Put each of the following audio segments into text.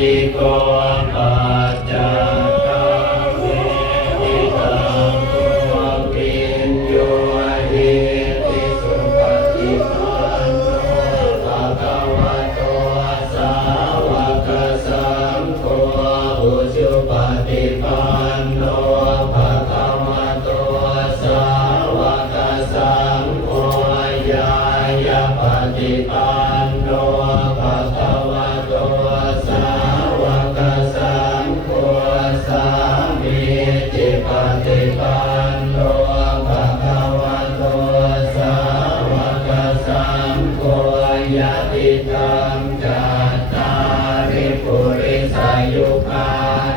ยิโกปัจจเวทิตังตุปิญโยหิติสุปฏิปันโนภะคะวะโตสาวกสังโฆอุชุปฏิปันโนภะคะวะโตสาวกสังโฆยายาปฏิปันโนภะคะวะโตสาวกสังโฆสามีจิปฏิปันโนภะคะวะโตสาวกสังโฆยะติธังจัตตาริปุริสายุคา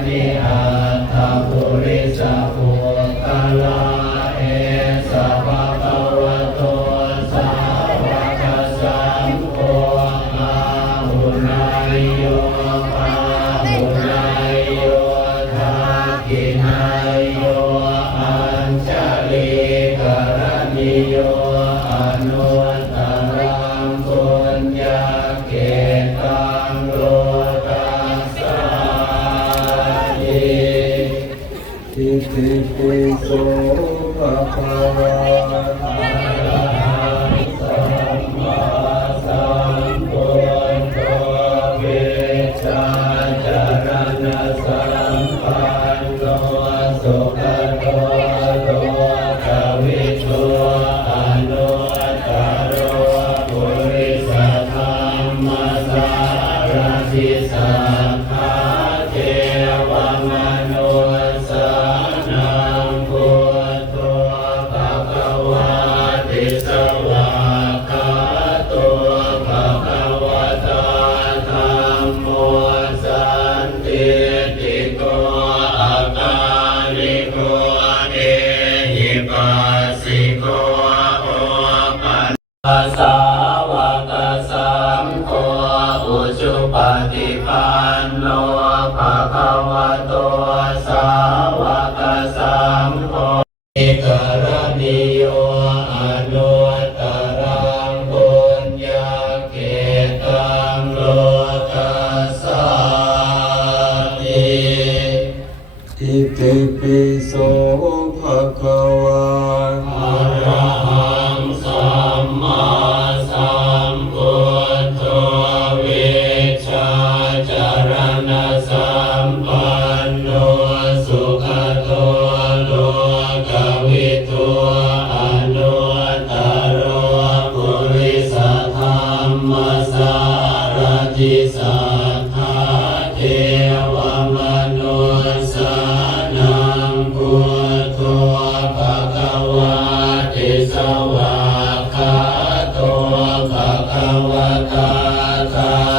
นิอัตถปุริสปุคคลาเอสะภะคะวะโตสาวกสังโฆอาหุนายโยอาหุนายโยทากินายโยอัญชลีกรณิโยอนุตตรังปุญญาเกตังโลกัสสานิอิติปิโสภะคะวะอะระหังสัมมาสัมพุทโธเวชาจารณะสัมปันโนสุขโตโลกวิทูอนุตตโรปุริสธรรมสารทิสัทธาเทวมนุสานังพุทโธภะคะวะติสวากขาโตภะคะวะตาธัมโมสันติติโกอาการิโกเอหิปัสสิโกโอปันสาวกสังโฆอุชุปฏิปันโนภะคะวะโตสาวกสังโฆอิกรณิโยอนุตตรังปุญญาเกตังโลกัสสานิอิติปิโสภะคะวะอะระหังสัมมาสัมพุทโธเวชาจารณะสัมปันโนสุขโตโลกวิทูอนุตตโรปุริสธรรมสารทิสัทธาเทวมนุสานังพุทโธภะคะวะติสวากขาโตภะคะวะตาธั